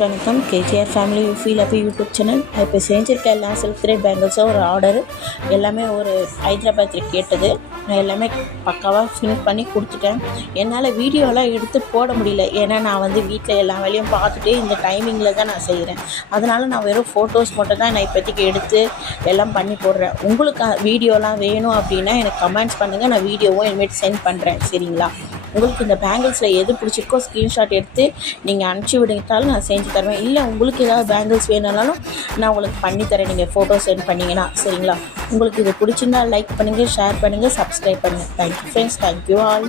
வணக்கம். KTR family feel அப்போ YouTube channel. நான் இப்போ செஞ்சுருக்க எல்லா சில்க் த்ரெட் பேங்கிள்ஸும் ஒரு ஆர்டரு எல்லாமே ஒரு ஹைதராபாத்தில் கேட்டது. நான் எல்லாமே பக்காவாக ஃபினிஷ் பண்ணி கொடுத்துட்டேன். என்னால் வீடியோலாம் எடுத்து போட முடியல. ஏன்னா நான் வீட்டில் எல்லா வேலையும் பார்த்துட்டு இந்த டைமிங்கில் தான் நான் செய்கிறேன். அதனால் நான் வெறும் ஃபோட்டோஸ் மட்டும் தான் நான் இப்போதைக்கு எடுத்து எல்லாம் பண்ணி போடுறேன். உங்களுக்கு வீடியோலாம் வேணும் அப்படின்னா எனக்கு கமெண்ட்ஸ் பண்ணுங்கள். நான் வீடியோவும் இனிமேட்டு சென்ட் பண்ணுறேன். சரிங்களா? உங்களுக்கு இந்த பேங்கிள்ஸில் எது பிடிச்சிருக்கோ ஸ்க்ரீன்ஷாட் எடுத்து நீங்கள் அனுப்பிச்சி விடுங்கட்டாலும் நான் செஞ்சு தருவேன். இல்லை உங்களுக்கு ஏதாவது பேங்கிள்ஸ் வேணும்னாலும் நான் உங்களுக்கு பண்ணித்தரேன். நீங்கள் ஃபோட்டோ சென்ட் பண்ணிங்கன்னா சரிங்களா? உங்களுக்கு இது பிடிச்சிருந்தா லைக் பண்ணுங்கள், ஷேர் பண்ணுங்கள், சப்ஸ்கிரைப் பண்ணுங்கள். Thank you friends. Thank you all.